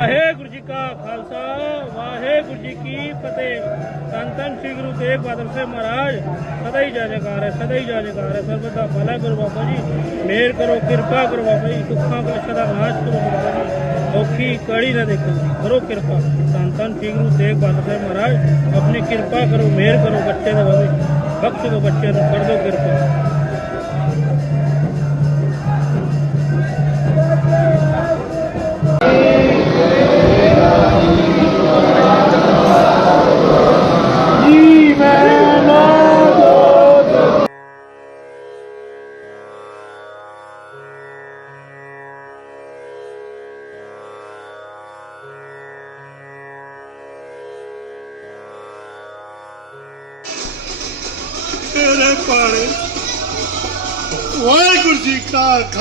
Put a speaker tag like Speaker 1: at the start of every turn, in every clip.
Speaker 1: ਵਾਹਿਗੁਰੂ ਜੀ ਕਾ ਖਾਲਸਾ, ਵਾਹਿਗੁਰੂ ਜੀ ਕੀ ਫਤਿਹ। ਸੰਤਨ ਸ੍ਰੀ ਗੁਰੂ ਤੇਗ ਬਹਾਦਰ ਸਾਹਿਬ ਮਹਾਰਾਜ, ਸਦਾ ਹੀ ਜੈ ਜੈਕਾਰ ਹੈ, ਸਦਾ ਹੀ ਜੈ ਜੈਕਾਰ ਹੈ। ਸਰਬਤ ਦਾ ਭਲਾ ਕਰੋ ਬਾਬਾ ਜੀ, ਮਿਹਰ ਕਰੋ, ਕਿਰਪਾ ਕਰੋ ਬਾਬਾ ਜੀ, ਦੁੱਖਾਂ ਕਲੇਸ਼ਾਂ ਦਾ ਨਾਸ਼ ਕਰੋ ਬਾਬਾ ਜੀ, ਔਖੀ ਕੜੀ ਨਾ ਦੇਖੋ ਜੀ ਕਰੋ ਕਿਰਪਾ। ਸੰਤਨ ਸ੍ਰੀ ਗੁਰੂ ਤੇਗ ਬਹਾਦਰ ਸਾਹਿਬ ਮਹਾਰਾਜ, ਆਪਣੀ ਕਿਰਪਾ ਕਰੋ, ਮਿਹਰ ਕਰੋ ਬੱਚੇ ਦੇ ਬਾਬਾ ਬਖਸ਼ ਦਿਓ ਬੱਚੇ ਨੂੰ ਕਰ ਦਿਓ ਕਿਰਪਾ।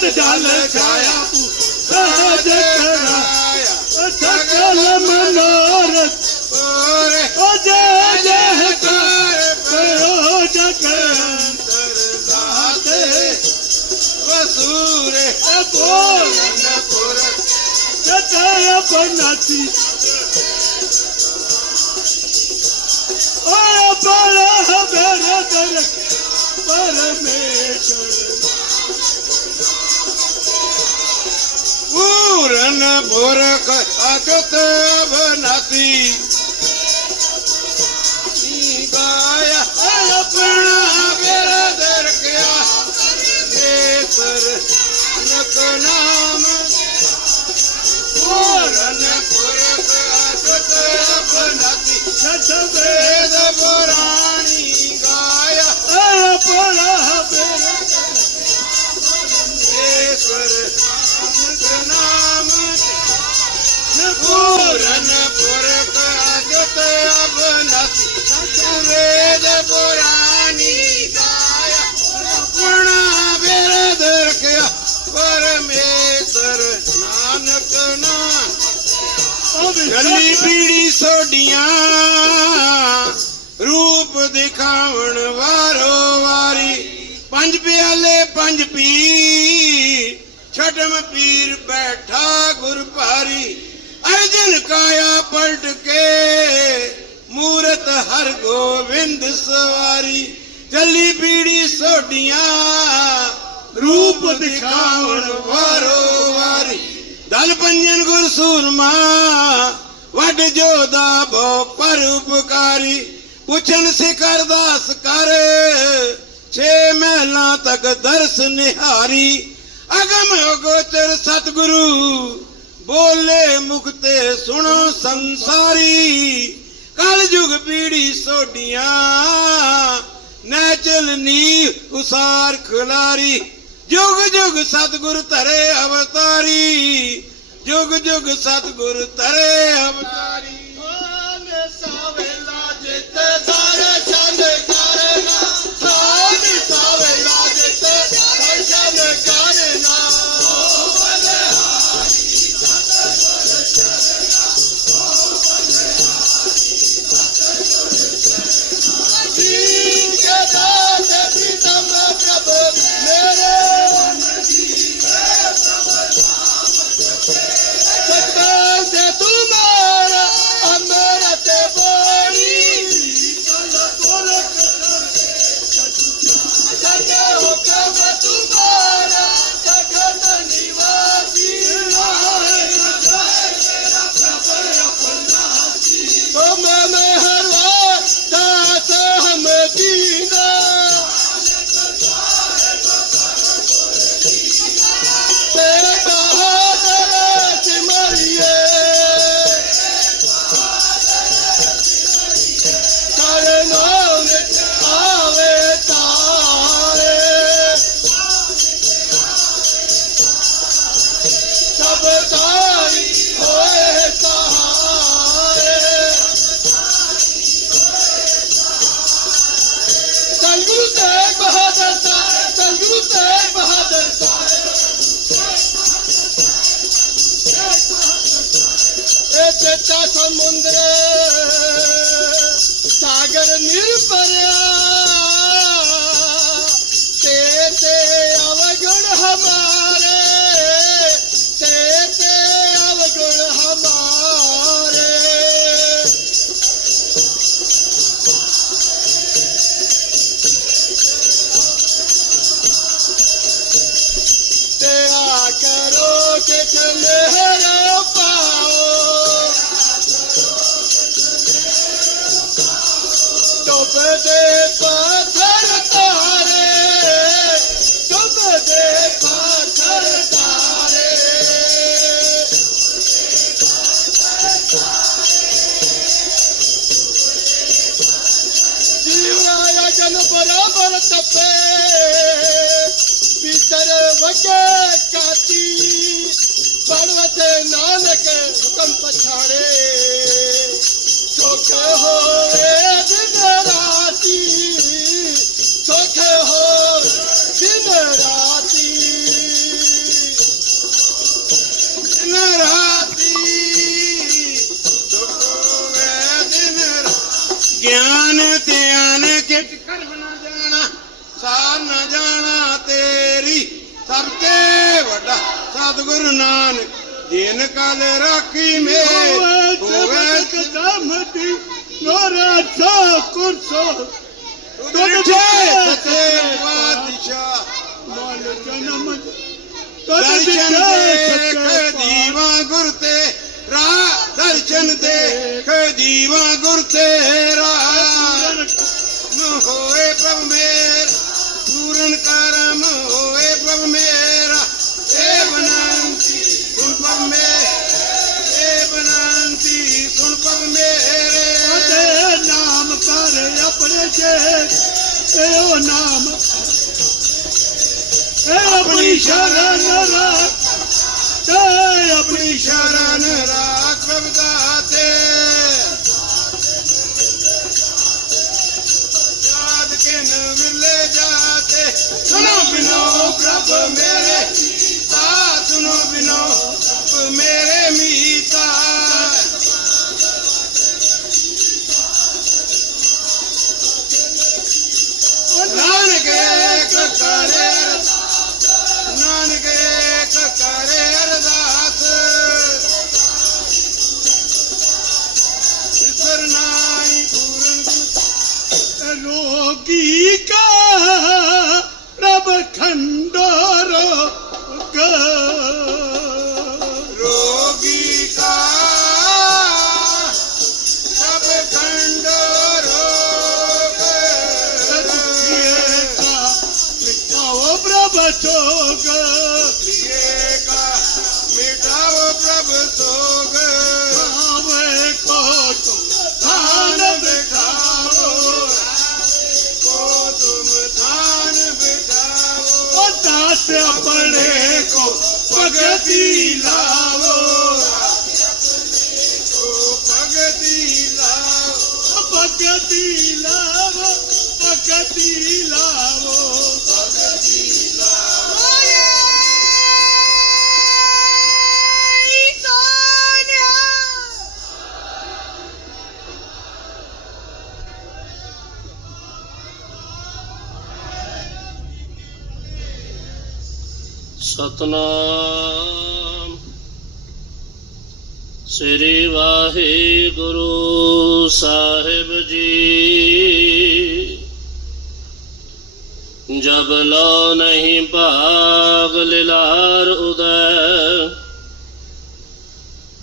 Speaker 2: ਅਮਰਤ ਜਲ ਛਾਇਆ ਤੂੰ ਸਹਜ ਕਰਾ ਸਕਲ ਮਨੋਰਥ
Speaker 3: ਓਰੇ
Speaker 2: ਓ ਜੈ ਜੈ
Speaker 3: ਕਰ
Speaker 2: ਕਰੋ ਜਗ
Speaker 3: ਦਾਤੇ ਵਸੂਰੇ
Speaker 2: ਬੋਲ
Speaker 3: ਨਪੁਰ
Speaker 2: ਜਤਿ ਬਨਾਤੀ
Speaker 3: મન મોરખ આકત બનાતી ગાય અપણા ਗੱਲੀ ਪੀੜੀ ਸੋਡੀਆਂ ਰੂਪ ਦਿਖਾਵਣ ਵਾਰੋ ਵਾਰੀ। ਪੰਜ ਪਿਆਲੇ, ਪੰਜ ਪੀ ਛਟਮ ਪੀਰ ਬੈਠਾ ਗੁਰ ਭਾਰੀ। ਅਰਜਨ ਕਾਇਆ ਪਲਟ ਕੇ, ਮੂਰਤ ਹਰ ਗੋਬਿੰਦ ਸਵਾਰੀ। ਚੱਲੀ ਪੀੜੀ ਸੋਡੀਆਂ ਰੂਪ ਦਿਖਾਉਣ ਵਾਰੋ ਵਾਰੀ। ਦਲ ਪੰਜਨ ਗੁਰ ਸੂਰਮਾ ਵੱਡ ਜੋਦਾ ਬੋ ਪਰ ਉਪਕਾਰੀ ਪੁੱਛਣ ਸਿਕਰ ਕਰ, ਛੇ ਮਹਿਲਾਂ ਤੱਕ ਦਰਸ ਨਿਹਾਰੀ। ਅਗਮ ਅਗੋਚਰ ਸਤਿਗੁਰੂ, ਬੋਲੇ ਮੁਕਤੇ ਸੁਣੋ ਸੰਸਾਰੀ। ਕਲ ਯੁਗ ਪੀੜੀ ਸੋਡੀਆਂ ਨੈਚਲ ਨੀ ਉਸਾਰ ਖਿਲਾਰੀ। ਜੁਗ ਜੁਗ ਸਤਿਗੁਰ ਧਰੇ ਅਵਤਾਰੀ। ਜੁਗ ਜੁਗ ਸਤਿਗੁਰ ਧਰੇ ਅਵਤਾਰੀ।
Speaker 2: ਤਪੇ ਭੀਤਰ ਵਗੇ ਕਾਤੀ ਪਰਵਤ ਨਾਨਕ ਹੁਕਮ ਪਛਾੜੇ ਸੁਖ ਹੋਏ ਦਿਨ ਰਾਤੀ, ਸੁਖ ਹੋ ਦਿਨ ਰਾਤੀ।
Speaker 3: ਦਿਨ ਰਾਤੀ ਦੁੱਖ ਹੋਵੇ ਦਿਨ ਗਿਆਨ ਧਿਆਨ ਕਿਟ ਕਰ ਬਣਾ ਜਾਣਾ ਸਾਰ ਨਾ ਜਾਣਾ ਤੇਰੀ ਸਭ ਤੇ ਵੱਡਾ ਸਤਿਗੁਰੂ ਨਾਨਕ ਦਿਨ ਕਾਲ ਰਾਖੀ ਮੇਰ ਹੋਵੇ
Speaker 2: ਕਦਮਤੀ ਨੋਰਾ ਠਾਕੁਰ ਸੋ।
Speaker 3: ਤੁਝੇ ਸਤੇ ਪਾਤਸ਼ਾਹ।
Speaker 2: ਮਨ ਜਨਮ
Speaker 3: ਦਰਸ਼ਨ ਦੇਖ ਦੀਵਾ ਗੁਰ ਤੇ ਰਾ ਦਰਸ਼ਨ ਦੇਖ ਦੀਵਾ ਗੁਰ ਤੇਰਾ
Speaker 2: ਆਪਣੇ ਜੇ ਤੇ ਉਹ ਨਾਮ ਇਹ ਆਪਣੀ ਸ਼ਰਨ ਰੱਖ ਤੇ ਆਪਣੀ
Speaker 3: ਲਾਓ
Speaker 2: ਭਗਤੀ ਲਾਵੋ ਭਗਤੀ ਲਾਵੋ
Speaker 4: ਸਤਨਾਮ ਸ੍ਰੀ ਵਾਹਿਗੁਰੂ ਸਾਹਿਬ ਜੀ। ਜਬ ਲੋ ਨਹੀਂ ਭਾਗ ਲਿਲਾਰ ਉਦੈ,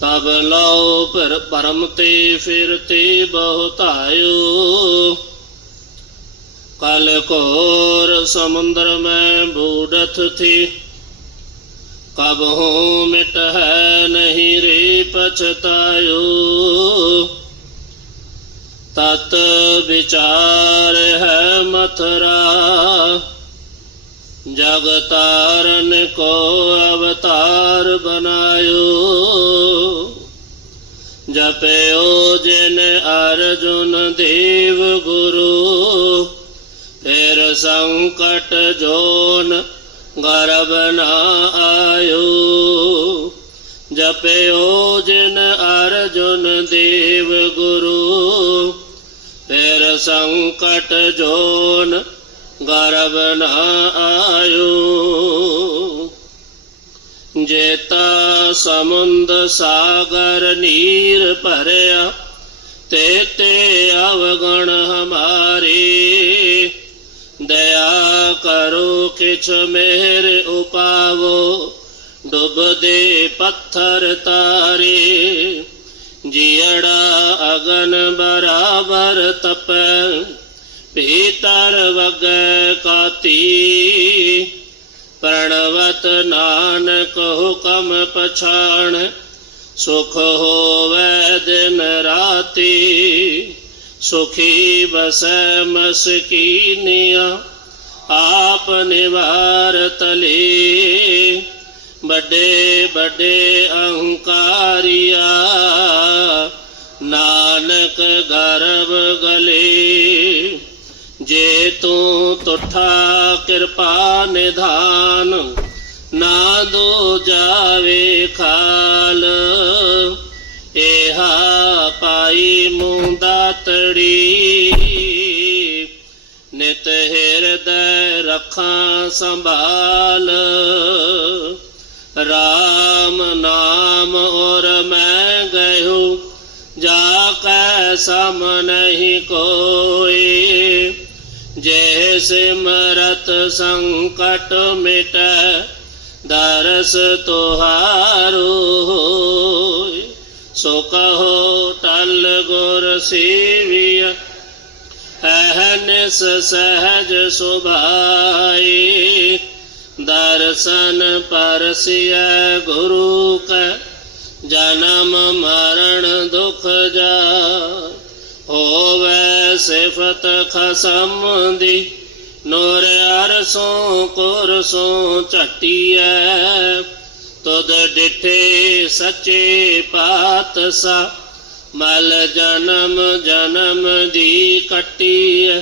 Speaker 4: ਤਬ ਲਓ ਪਰ ਪਰਮ ਤੇ ਫਿਰ ਤੇ ਬਹੁਤਾਇਓ ਕਲ ਕੋਰ ਸਮੁੰਦਰ ਮੈਂ ਬੂਡਥ ਥੀ, ਕਬ ਹੂੰ ਮਿਟ ਹੈ ਨਹੀਂ ਰੇ। ਪਛਤਾਇਓ ਤਤ ਵਿਚਾਰ ਹੈ ਮਥਰਾ। ਜਗ ਤਾਰਨ ਕੋ ਅਵਤਾਰ ਬਨਾਇਓ ਜਪਿਓ ਜਿਨ ਅਰਜੁਨ ਦੇਵ ਗੁਰੂ। ਫਿਰ ਸੰਕਟ ਜੋਨ ਗਰਬ ਨਾ ਆਇਓ। ਜਪਿਓ ਜਿਨ ਅਰਜੁਨ ਦੇਵ ਗੁਰੂ, ਫਿਰ ਸੰਕਟ ਜੋਨ ਗਰਬ ਨਾ ਆਇਓ। ਜੇਤਾ ਸਮੁੰਦ ਸਾਗਰ ਨੀਰ ਭਰਿਆ, ਤੇ ਤੇ ਅਵਗਣ ਹਮਾਰੇ। ਦਇਆ ਕਰੋ ਕਿਛ ਮਿਹਰ ਉਪਾਵੋ ਡੁੱਬਦੇ ਪੱਥਰ ਤਾਰੇ ਜੀੜਾ ਅਗਨ ਬਰਾਬਰ ਤਪੈ, ਭੀਤਰ ਵਗੈ ਕਾਤੀ। ਪ੍ਰਣਵਤ ਨਾਨਕ ਹੁਕਮ ਪਛਾਣ, ਸੁਖ ਹੋਵੈ ਦਿਨ ਰਾਤੀ। ਸੁਖੀ ਬਸੈ ਮਸਕੀਨਿਆ, ਆਪ ਨਿਵਾਰ ਤਲੇ ਵੱਡੇ ਵੱਡੇ ਅਹੰਕਾਰੀਆ, ਨਾਨਕ ਗਰਭ ਗਲੇ, ਜੇ ਤੂੰ ਤੁਠਾ ਕਿਰਪਾ ਨਿਧਾਨ ਨਾ ਦੋ ਜਾਵੇ ਖਾਲ ਇਹਾ ਪਾਈ ਮੁੰਦਾ ਤੜੀ, ਨਿਤ ਹਿਰਦੈ ਰੱਖਾਂ ਸੰਭਾਲ। ਰਾਮ ਨਾਮ ਔਰ ਮੈਂ ਗਇਓ ਜਾ ਕੈ ਸਮ ਨਹੀਂ ਕੋਈ ਜੇ ਸਿਮਰਤ ਸੰਕਟ ਮਿਟੈ ਦਰਸ ਤੁਹਾਰੋ ਹੋਇ ਸੋ ਕਹੋ ਟਲ ਗੁਰ ਸੇਵਿਆ ਅਹਨਿਸ ਸਹਜ ਸੁਭਾਈ ਦਰਸ਼ਨ ਪਰਸਿਐ ਗੁਰੂ ਕੈ, ਜਨਮ ਮਰਨ ਦੁਖ ਜਾ ਹੋਵੇ ਸਿਫਤ ਖਸਮ ਦੀ ਨੂਰ ਅਰਸੋਂ ਕੁਰਸੋਂ ਝਟੀਐ। ਤੁਧ ਡਿਠੇ ਸੱਚੇ ਪਾਤਸਾ ਮਲ ਜਨਮ ਜਨਮ ਦੀ ਕੱਟੀਐ।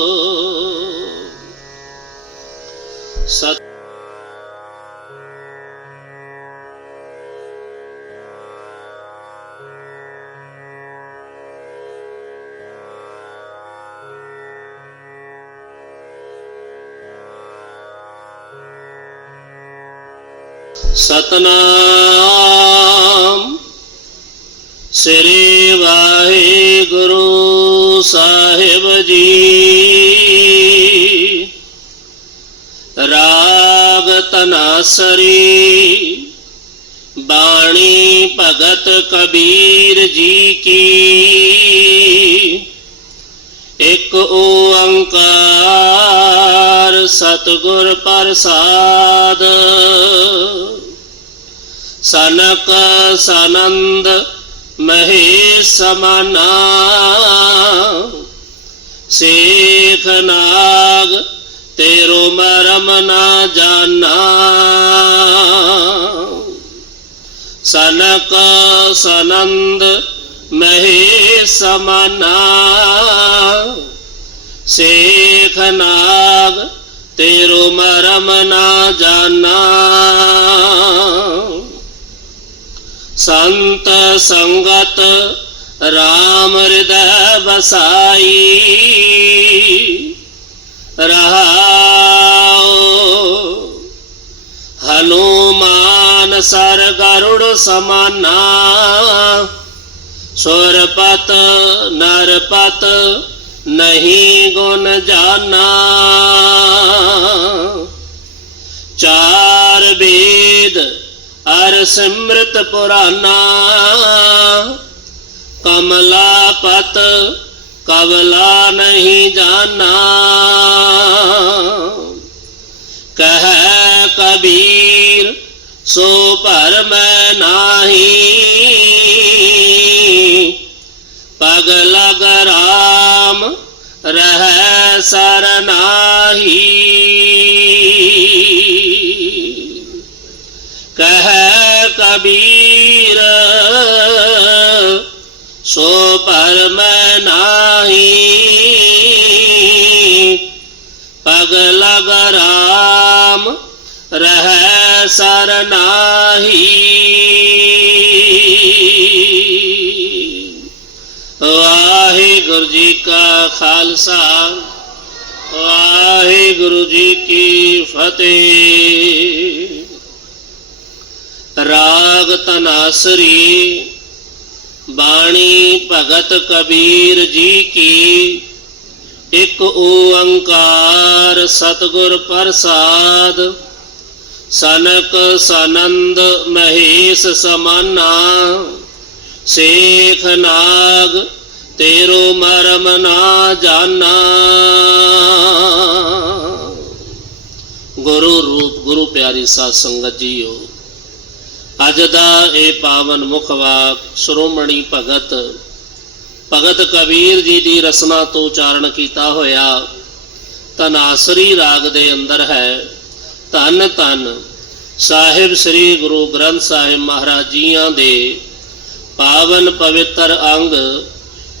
Speaker 4: ਸਤਨਾਮ। ਸ੍ਰੀ ਵਾਹਿਗੁਰੂ ਸਾਹਿਬ ਜੀ। ਰਾਗ ਤਨਾਸਰੀ। ਬਾਣੀ ਭਗਤ ਕਬੀਰ ਜੀ ਕੀ। ਇੱਕ ਓੰਕਾਰ ਸਤਿਗੁਰ ਪ੍ਰਸਾਦ। ਸਨਕ ਸਨੰਦ ਮਹੇ ਸਮਾਨਾ ਸੇਖ ਨਾਗ ਤੇਰੋ ਮਰਮ ਨਾ ਜਾਣਾ ਸਨਕ ਸਨੰਦ ਮਹੇ ਸਮਾਨਾ ਸੇਖ ਨਾਗ ਤੇਰੋ ਮਰਮ ਨਾ ਜਾਣਾ ਸੰਤ ਸੰਗਤ RAM ਹਿਰਦੈ ਬਸਾਈ ਰਹਾਉ ਹਨੂਮਾਨ ਸਰ ਗਰੁੜ ਸਮਾਨਾ। ਸੁਰਪਤ ਨਰਪਤ ਨਹੀਂ ਗੁਣ ਜਾਣਾ ਚਾਰ ਵੇਦ ਅਰ ਸਿਮਰਤ ਪੁਰਾਨਾ। ਕਮਲਾ ਪਤ ਕਵਲਾ ਨਹੀਂ ਜਾਣਾ ਕਹੈ ਕਬੀਰ, ਸੋ ਭਰ ਮੈਂ ਨਾਹੀ। रह सरनाही कह कबीर सो पर मैं नाही। पग लग राम रह सरनाही वाहे ਵਾਹਿਗੁਰੂ ਜੀ ਕਾ ਖਾਲਸਾ, ਵਾਹਿਗੁਰੂ ਜੀ ਕੀ ਫਤਿਹ। ਰਾਗ ਤਨਾਸਰੀ, ਬਾਣੀ ਭਗਤ ਕਬੀਰ ਜੀ ਕੀ। ਇੱਕ ਓੰਕਾਰ ਸਤਿਗੁਰ ਪ੍ਰਸਾਦ, ਸਨਕ ਸਨੰਦ ਮਹੇਸ਼ ਸਮਾਨਾ, ਸੇਖ ਨਾਗ ਤੇਰੋ ਮਰਮ ਨਾ ਜਾਣਾ। ਗੁਰੂ ਰੂਪ, ਗੁਰੂ ਪਿਆਰੀ ਸਾਧ ਸੰਗਤ ਜੀਓ, ਅੱਜ ਦਾ ਇਹ ਪਾਵਨ ਮੁਖਵਾਕ ਸ਼੍ਰੋਮਣੀ ਭਗਤ ਭਗਤ ਕਬੀਰ ਜੀ ਦੀ ਰਸਨਾ ਤੋਂ ਉਚਾਰਨ ਕੀਤਾ ਹੋਇਆ ਤਨਾਸਰੀ ਰਾਗ ਦੇ ਅੰਦਰ ਹੈ, ਧੰਨ ਧੰਨ ਸਾਹਿਬ ਸ੍ਰੀ ਗੁਰੂ ਗ੍ਰੰਥ ਸਾਹਿਬ ਮਹਾਰਾਜ ਜੀਆਂ ਦੇ ਪਾਵਨ ਪਵਿੱਤਰ ਅੰਗ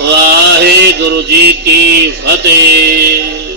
Speaker 4: ਵਾਹਿਗੁਰੂ ਜੀ ਕੀ ਫਤਿਹ।